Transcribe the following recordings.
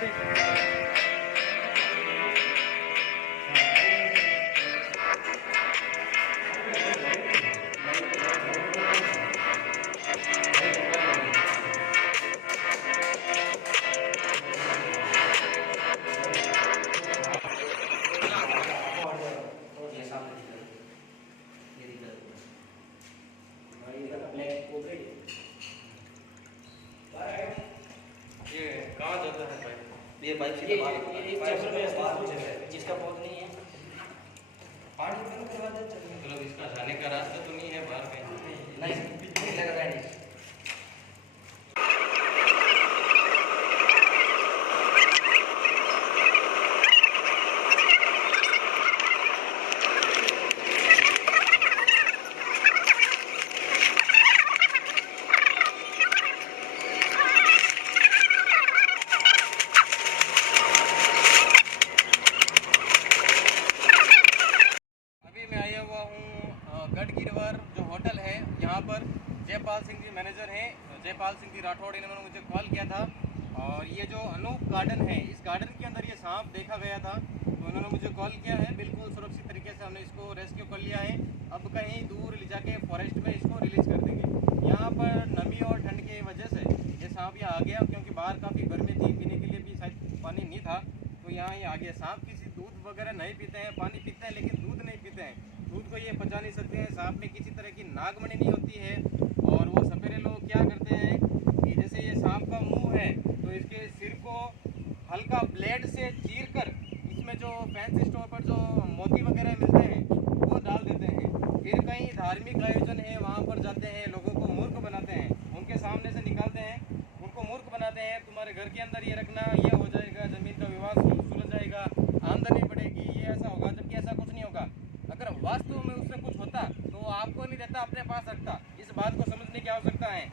ये पाइप से एक चैप्टर में जिसका पौध नहीं है पानी में करवा दे। मतलब इसका जाने का रास्ता तो नहीं है बाहर कहीं? नहीं लग रहा है। जो होटल है यहाँ पर जयपाल सिंह जी मैनेजर हैं, जयपाल सिंह जी राठौड़, इन्होंने मुझे कॉल किया था। और ये जो अनूप गार्डन है, इस गार्डन के अंदर ये सांप देखा गया था, तो उन्होंने मुझे कॉल किया है। बिल्कुल सुरक्षित तरीके से हमने इसको रेस्क्यू कर लिया है। अब कहीं दूर ले जाके फॉरेस्ट में इसको रिलीज कर देंगे। यहाँ पर नमी और ठंड की वजह से ये सांप यहाँ आ गया, क्योंकि बाहर काफ़ी गर्मी थी, पीने के लिए भी शायद पानी नहीं था, तो यहाँ ये आ गया। सांप किसी दूध वगैरह नहीं पीते हैं, पानी पीते हैं लेकिन दूध नहीं पीते हैं। दूध को ये पचा नहीं सकते हैं। सांप में किसी तरह की नागमणि नहीं होती है। और वो सपेरे लोग क्या करते हैं कि जैसे ये सांप का मुंह है तो इसके सिर को हल्का ब्लेड से चीर कर इसमें जो फैंसी स्टोर पर जो मोती वगैरह मिलते हैं वो डाल देते हैं। फिर कहीं धार्मिक आयोजन है वहाँ पर जाते हैं, लोगों को मूर्ख बनाते हैं, उनके सामने से निकालते हैं, उनको मूर्ख बनाते हैं। तुम्हारे घर के अंदर ये रखना, ये हो जाएगा, ज़मीन का विवाद सुलझ जाएगा, आमदनी बढ़ेगी, ये ऐसा होगा, जबकि ऐसा कुछ नहीं होगा। अगर वास्तव में उससे कुछ होता तो वो आपको नहीं देता, अपने पास रखता। इस बात को समझने की आवश्यकता है।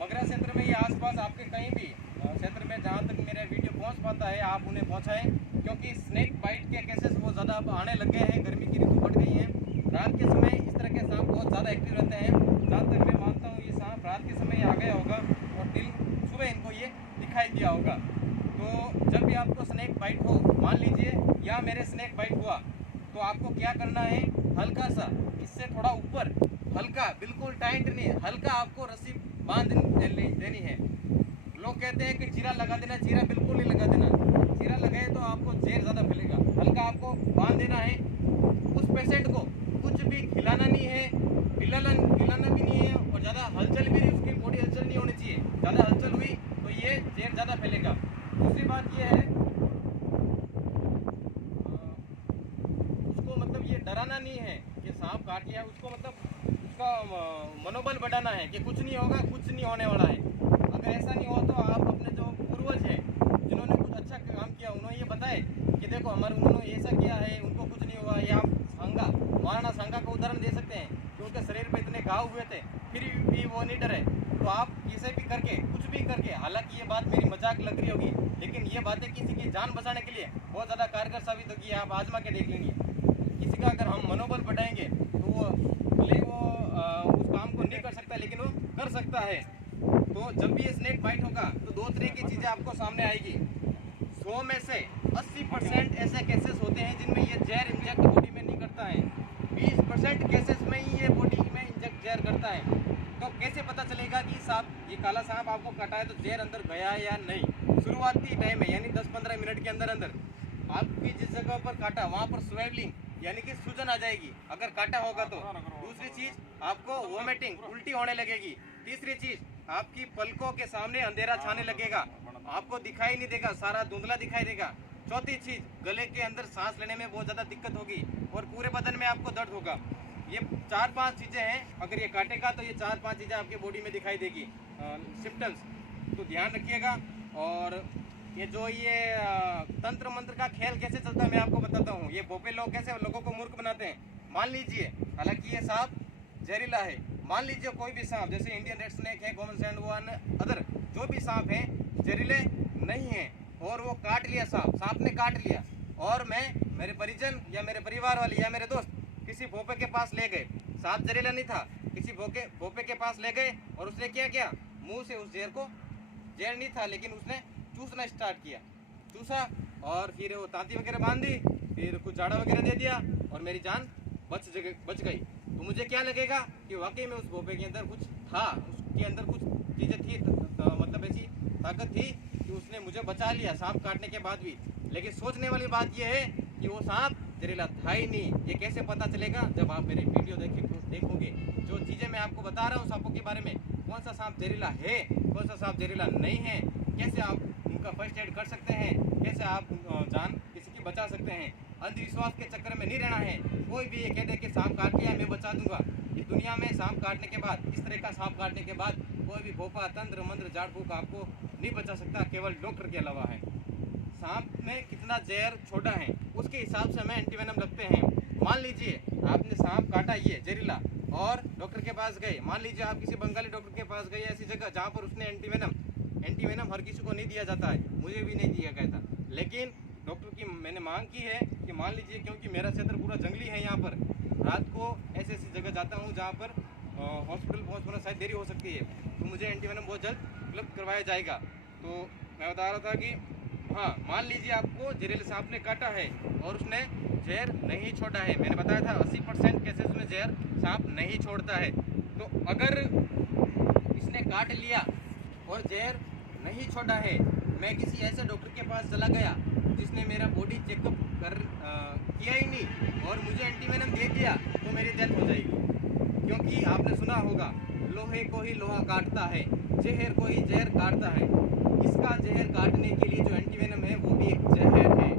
मगरा क्षेत्र में ये आसपास आपके कहीं भी क्षेत्र में जहाँ तक मेरा वीडियो पहुँच पाता है आप उन्हें पहुँचाएं, क्योंकि स्नेक बाइट के केसेस बहुत ज़्यादा अब आने लग गए हैं। गर्मी की ऋतु बढ़ गई है। रात के समय इस तरह के सांप बहुत ज़्यादा एक्टिव रहते हैं। जहाँ तक मैं मानता हूँ ये सांप रात के समय आ गया होगा और सुबह इनको ये दिखाई दिया होगा। तो जब भी आपको स्नेक बाइट हो, मान लीजिए या मेरे स्नेक बाइट हुआ, तो आपको क्या करना है, हल्का सा इससे थोड़ा ऊपर, हल्का, बिल्कुल टाइट नहीं, हल्का आपको रस्सी बांध देनी है। लोग कहते हैं कि चीरा लगा देना, चीरा बिल्कुल नहीं लगा देना। चीरा लगाए तो आपको जहर ज़्यादा फैलेगा। हल्का आपको बांध देना है। उस पेशेंट को कुछ भी खिलाना नहीं है, पिलाना भी नहीं है, और ज़्यादा हलचल भी नहीं, उसकी बॉडी हलचल नहीं होनी चाहिए। ज़्यादा हलचल हुई तो ये जहर ज़्यादा फैलेगा। दूसरी बात ये है, ये डराना नहीं है कि सांप काट लिया, उसको मतलब उसका मनोबल बढ़ाना है कि कुछ नहीं होगा, कुछ नहीं होने वाला है। अगर ऐसा नहीं हो तो आप अपने जो पूर्वज हैं जिन्होंने कुछ अच्छा काम किया, उन्होंने ये बताए कि देखो उन्होंने ऐसा किया है, उनको कुछ नहीं हुआ। या आप सांगा, महाराणा सांगा का उदाहरण दे सकते हैं कि उनके शरीर पर इतने घाव हुए थे फिर भी वो नहीं डरे। तो आप किसी भी करके, कुछ भी करके, हालांकि ये बात मेरी मजाक लग रही होगी, लेकिन ये बातें किसी की जान बचाने के लिए बहुत ज़्यादा कारगर साबित होगी। आप आजमा के देख लेंगे। किसी का अगर हम मनोबल बढ़ाएंगे तो वो भले वो उस काम को नहीं कर सकता, लेकिन वो कर सकता है। तो जब भी ये स्नेक बाइट होगा तो दो तरह की चीज़ें आपको सामने आएगी। 100 में से 80% ऐसे केसेस होते हैं जिनमें ये जहर इंजेक्ट बॉडी में नहीं करता है। 20% केसेस में ही ये बॉडी में इंजेक्ट जहर करता है। तो कैसे पता चलेगा कि सांप, ये काला सांप आपको काटा है तो जहर अंदर गया या नहीं? शुरुआती टाइम में यानी 10-15 मिनट के अंदर अंदर आपकी जिस जगह पर काटा वहाँ पर स्वेलिंग यानी कि सूजन आ जाएगी, अगर काटा होगा तो। दूसरी चीज, आपको वोमिटिंग, उल्टी होने लगेगी। तीसरी चीज, आपकी पलकों के सामने अंधेरा छाने लगेगा, आपको दिखाई नहीं देगा, सारा धुंधला दिखाई देगा। चौथी चीज, गले के अंदर सांस लेने में बहुत ज़्यादा दिक्कत होगी और पूरे बदन में आपको दर्द होगा। ये 4-5 चीज़ें हैं। अगर ये काटेगा तो ये 4-5 चीज़ें आपकी बॉडी में दिखाई देगी, सिम्टम्स। तो ध्यान रखिएगा। और ये जो ये तंत्र मंत्र का खेल कैसे चलता है मैं आपको बताता हूँ। ये भोपे लोग कैसे लोगों को मूर्ख बनाते हैं। मान लीजिए, हालांकि ये सांप जहरीला है, मान लीजिए कोई भी सांप, जैसे इंडियन रेड स्नेक है, कॉमन सैंडवर्म, अदर जो भी सांप है जहरीले नहीं है, और वो काट लिया, सांप ने काट लिया, और मैं, मेरे परिजन या मेरे परिवार वाले या मेरे दोस्त किसी भोपे के पास ले गए, सांप जहरीला नहीं था, किसी भोपे के पास ले गए और उसने क्या किया, मुँह से उस जहर को, जहर नहीं था लेकिन उसने चूसना स्टार्ट किया, चूसा और फिर वो तांती वगैरह बांध दी, फिर कुछ झाड़ा वगैरह दे दिया और मेरी जान बच गई। तो मुझे क्या लगेगा कि वाकई में उस भोपे के अंदर कुछ था, उसके अंदर कुछ चीज़ें थी, मतलब ऐसी ताकत थी कि उसने मुझे बचा लिया सांप काटने के बाद भी। लेकिन सोचने वाली बात यह है कि वो सांप जहरीला था ही नहीं। ये कैसे पता चलेगा? जब आप मेरे वीडियो देखोगे। जो चीज़ें मैं आपको बता रहा हूँ सांपों के बारे में, कौन सा सांप जहरीला है, कौन सा सांप जहरीला नहीं है, कैसे आप उनका फर्स्ट एड कर सकते हैं, कैसे आप जान किसी की बचा सकते हैं। अंधविश्वास के चक्कर में नहीं रहना है। कोई भी ये कह दे कि सांप काट लिया मैं बचा दूंगा, इस दुनिया में सांप काटने के बाद, इस तरह का सांप काटने के बाद कोई भी भोपा, तंत्र मंत्र, झाड़ फूक आपको नहीं बचा सकता, केवल डॉक्टर के अलावा है। सांप में कितना जहर छोड़ा है उसके हिसाब से हमें एंटीवेनम लगते हैं। मान लीजिए आपने सांप काटा ये जहरीला और डॉक्टर के पास गए, मान लीजिए आप किसी बंगाली डॉक्टर के पास गए ऐसी जगह जहाँ पर उसने एंटीवेनम हर किसी को नहीं दिया जाता है, मुझे भी नहीं दिया गया था। लेकिन डॉक्टर की मैंने मांग की है कि मान लीजिए, क्योंकि मेरा क्षेत्र पूरा जंगली है, यहाँ पर रात को ऐसी जगह जाता हूँ जहाँ पर हॉस्पिटल पहुँचना शायद देरी हो सकती है, तो मुझे एंटीवेनम बहुत जल्द उपलब्ध करवाया जाएगा। तो मैं बता रहा था कि हाँ, मान लीजिए आपको जहरीले सांप ने काटा है और उसने जहर नहीं छोड़ा है। मैंने बताया था 80% केसेस में जहर सांप नहीं छोड़ता है। तो अगर इसने काट लिया और जहर नहीं छोड़ा है, मैं किसी ऐसे डॉक्टर के पास चला गया जिसने मेरा बॉडी चेकअप किया ही नहीं और मुझे एंटीवेनम दे दिया, तो मेरी डेथ हो जाएगी। क्योंकि आपने सुना होगा, लोहे को ही लोहा काटता है, जहर को ही जहर काटता है। इसका जहर काटने के लिए जो एंटीवेनम है वो भी एक जहर है।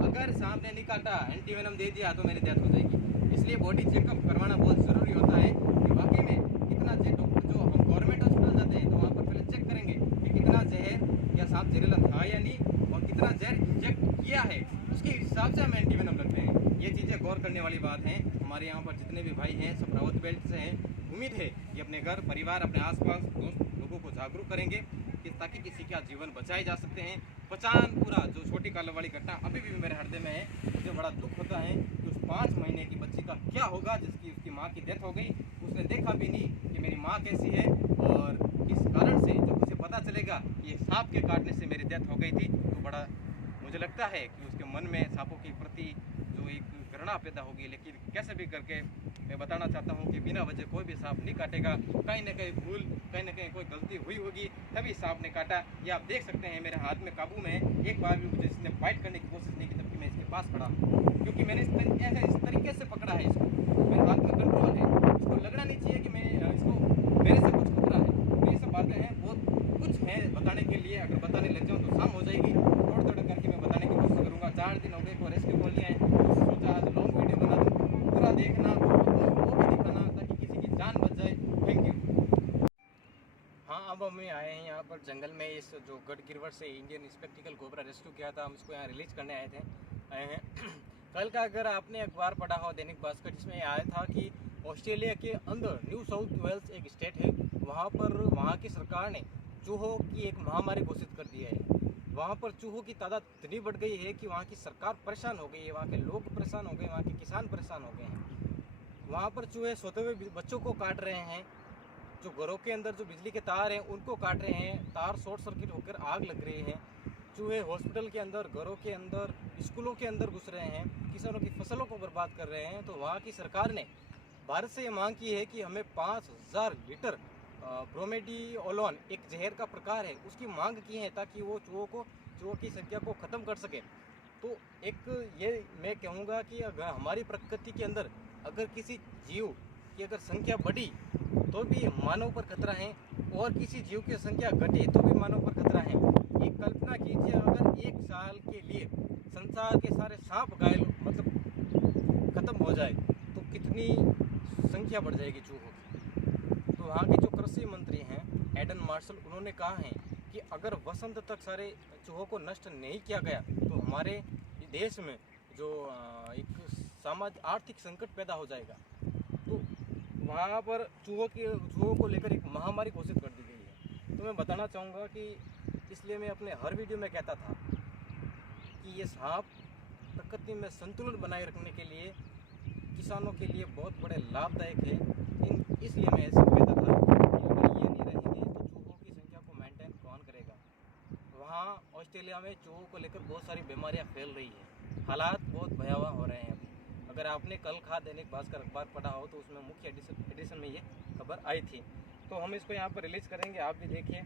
अगर सांप ने नहीं काटा, एंटीवेनम दे दिया, तो मेरी डेथ हो जाएगी। इसलिए बॉडी चेकअप करवाना बहुत ज़रूरी होता है कि वाकई में कितना डॉक्टर, जो हम गवर्नमेंट हॉस्पिटल जाते हैं तो वहाँ पर पहले चेक करेंगे कि कितना जहर या सांप जहरीला था या नहीं और कितना जहर इंजेक्ट किया है, उसके हिसाब से हम एंटीवेनम लगते हैं। ये चीज़ें गौर करने वाली बात है। हमारे यहाँ पर जितने भी भाई हैं सब रावत बेल्ट से हैं। उम्मीद है कि अपने घर परिवार, अपने आसपास दोस्त लोगों को जागरूक करेंगे कि ताकि किसी का जीवन बचाए जा सकते हैं। पचान पूरा जो छोटी काला वाली घटना अभी भी मेरे हृदय में है। मुझे बड़ा दुख होता है कि उस 5 महीने की बच्ची का क्या होगा जिसकी उसकी माँ की डेथ हो गई। उसने देखा भी नहीं कि मेरी माँ कैसी है और किस कारण से। जब उसे पता चलेगा कि सांप के काटने से मेरी डेथ हो गई थी, तो बड़ा मुझे लगता है कि उसके मन में सांपों के प्रति जो एक घृणा पैदा होगी। लेकिन कैसे भी करके मैं बताना चाहता हूँ कि बिना वजह कोई भी सांप नहीं काटेगा। कहीं ना कहीं भूल, कहीं ना कहीं कोई गलती हुई होगी तभी सांप ने काटा। ये आप देख सकते हैं मेरे हाथ में काबू में है। एक बार भी मुझे इसने फाइट करने की कोशिश नहीं की जबकि मैं इसके पास खड़ा हूँ, क्योंकि मैंने इस तरीके से पकड़ा है इसको। मेरे हाथ में कंट्रोल है, इसको लगना नहीं चाहिए कि मैं इसको मेरे से कुछ खतरा है। ये सब बातें हैं, बहुत कुछ है बताने के लिए। अगर बताने लग जाऊँ तो शाम हो जाएगी। थोड़ा करके मैं बताने की कोशिश करूँगा। 4 दिन हो गए को रेस्क्यू बोल लिया है, सोचा आज लॉन्ग वीडियो बना दूँ, पूरा देखना, वो भी दिखाना ताकि किसी की जान बच जाए। Thank you. हाँ, अब हम आए हैं यहाँ पर जंगल में। इस जो गढ़ गिरवट से इंडियन स्पेक्टिकल कोबरा रेस्क्यू किया था, हम इसको यहाँ रिलीज करने आए हैं। कल का अगर आपने अखबार पढ़ा हो दैनिक भास्कर, जिसमें आया था कि ऑस्ट्रेलिया के अंदर न्यू साउथ वेल्स एक स्टेट है, वहाँ पर वहाँ की सरकार ने चूहों की एक महामारी घोषित कर दी है। वहाँ पर चूहों की तादाद इतनी बढ़ गई है कि वहाँ की सरकार परेशान हो गई है, वहाँ के लोग परेशान हो गए, वहाँ के किसान परेशान हो गए हैं। वहाँ पर चूहे सोते हुए बच्चों को काट रहे हैं, जो घरों के अंदर जो बिजली के तार हैं उनको काट रहे हैं, तार शॉर्ट सर्किट होकर आग लग रही है। चूहे हॉस्पिटल के अंदर, घरों के अंदर, स्कूलों के अंदर घुस रहे हैं, किसानों की फसलों को बर्बाद कर रहे हैं। तो वहाँ की सरकार ने भारत से ये मांग की है कि हमें 5000 लीटर ब्रोमेडियोलोन, एक जहर का प्रकार है, उसकी मांग की है ताकि वो चूहों की संख्या को ख़त्म कर सके। तो एक ये मैं कहूँगा कि अगर हमारी प्रकृति के अंदर अगर किसी जीव की अगर संख्या बढ़ी तो भी मानव पर खतरा है, और किसी जीव की संख्या घटी तो भी मानव पर खतरा है। एक कल्पना कीजिए, अगर 1 साल के लिए संसार के सारे सांप घायल मतलब खत्म हो जाए तो कितनी संख्या बढ़ जाएगी चूहों की। तो वहाँ के जो कृषि मंत्री हैं एडन मार्शल, उन्होंने कहा है कि अगर वसंत तक सारे चूहों को नष्ट नहीं किया गया तो हमारे देश में जो एक आर्थिक संकट पैदा हो जाएगा। तो वहाँ पर चूहों को लेकर एक महामारी घोषित कर दी गई है। तो मैं बताना चाहूँगा कि इसलिए मैं अपने हर वीडियो में कहता था कि ये सांप प्रकृति में संतुलन बनाए रखने के लिए, किसानों के लिए बहुत बड़े लाभदायक है। इसलिए मैं ऐसे कहता था कि अगर ये नहीं रहेंगे तो चूहों की संख्या को मेंटेन कौन करेगा। वहाँ वहाँ ऑस्ट्रेलिया में चूहों को लेकर बहुत सारी बीमारियाँ फैल रही हैं, हालात बहुत भयावह हो रहे हैं अभी। अगर आपने कल दैनिक भास्कर अखबार पढ़ा हो तो उसमें मुख्य एडिशन में ये खबर आई थी। तो हम इसको यहाँ पर रिलीज़ करेंगे, आप भी देखिए।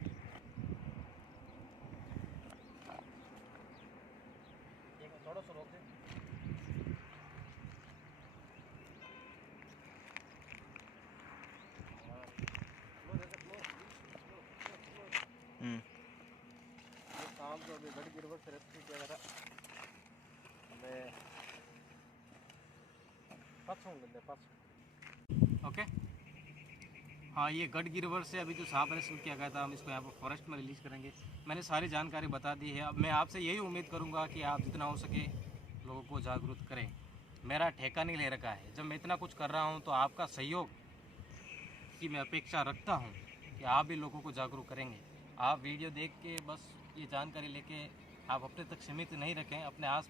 थोड़ा सा रोक दे। सांप जो अभी गढ़ गिरवट से रेस्क्यू किया गया था, ओके। हाँ, ये गढ़ गिरवर से अभी जो सांप रेस्क्यू किया गया था, हम इसको यहाँ पर फॉरेस्ट में रिलीज़ करेंगे। मैंने सारी जानकारी बता दी है। अब मैं आपसे यही उम्मीद करूँगा कि आप जितना हो सके लोगों को जागरूक करें। मेरा ठेका नहीं ले रखा है, जब मैं इतना कुछ कर रहा हूँ तो आपका सहयोग की मैं अपेक्षा रखता हूँ कि आप भी लोगों को जागरूक करेंगे। आप वीडियो देख के बस ये जानकारी लेके आप अपने तक सीमित नहीं रखें, अपने आस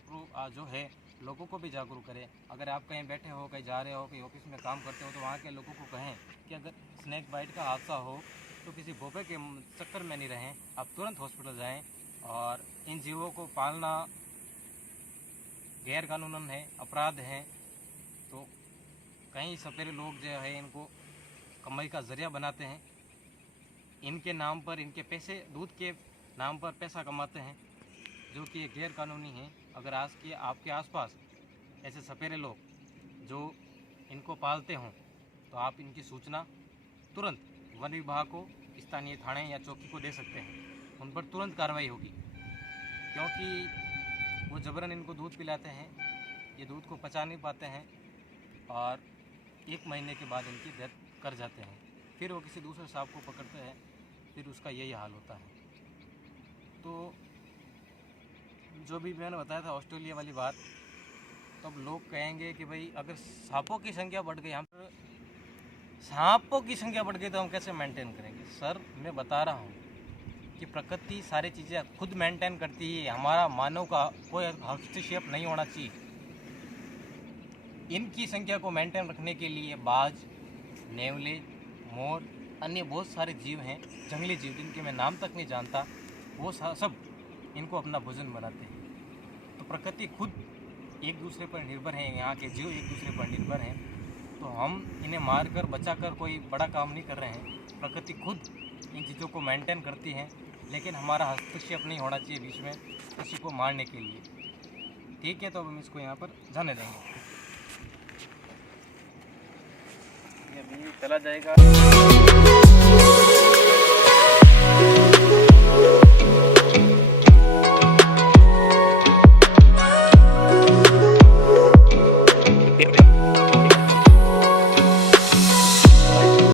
जो है लोगों को भी जागरूक करें। अगर आप कहीं बैठे हो, कहीं जा रहे हो, कहीं ऑफिस में काम करते हो तो वहाँ के लोगों को कहें कि अगर स्नेक बाइट का हादसा हो तो किसी भोपे के चक्कर में नहीं रहें, आप तुरंत हॉस्पिटल जाएं। और इन जीवों को पालना गैर कानूनन है, अपराध है। तो कई सपेरे लोग जो है इनको कमाई का जरिया बनाते हैं, इनके नाम पर, इनके पैसे, दूध के नाम पर पैसा कमाते हैं, जो कि गैर कानूनी है। अगर आज के आपके आसपास ऐसे सपेरे लोग जो इनको पालते हों तो आप इनकी सूचना तुरंत वन विभाग को, स्थानीय थाने या चौकी को दे सकते हैं। उन पर तुरंत कार्रवाई होगी, क्योंकि वो जबरन इनको दूध पिलाते हैं, ये दूध को पचा नहीं पाते हैं और 1 महीने के बाद इनकी डेथ कर जाते हैं। फिर वो किसी दूसरे सांप को पकड़ते हैं, फिर उसका यही हाल होता है। तो जो भी मैंने बताया था ऑस्ट्रेलिया वाली बात, तो अब लोग कहेंगे कि भाई अगर सांपों की संख्या बढ़ गई, हम सांपों की संख्या बढ़ गई तो हम कैसे मेंटेन करेंगे। सर, मैं बता रहा हूँ कि प्रकृति सारी चीज़ें खुद मेंटेन करती है, हमारा मानव का कोई हस्तक्षेप नहीं होना चाहिए। इनकी संख्या को मेंटेन रखने के लिए बाज, नेवले, मोर, अन्य बहुत सारे जीव हैं, जंगली जीव जिनके मैं नाम तक नहीं जानता, वो सब इनको अपना भोजन बनाते हैं। तो प्रकृति खुद एक दूसरे पर निर्भर है, यहाँ के जीव एक दूसरे पर निर्भर हैं। तो हम इन्हें मारकर बचाकर कोई बड़ा काम नहीं कर रहे हैं। प्रकृति खुद इन चीज़ों को मेंटेन करती है, लेकिन हमारा हस्तक्षेप नहीं होना चाहिए बीच में किसी को मारने के लिए। ठीक है, तो अब हम इसको यहाँ पर जाने देंगे, ये अभी चला जाएगा।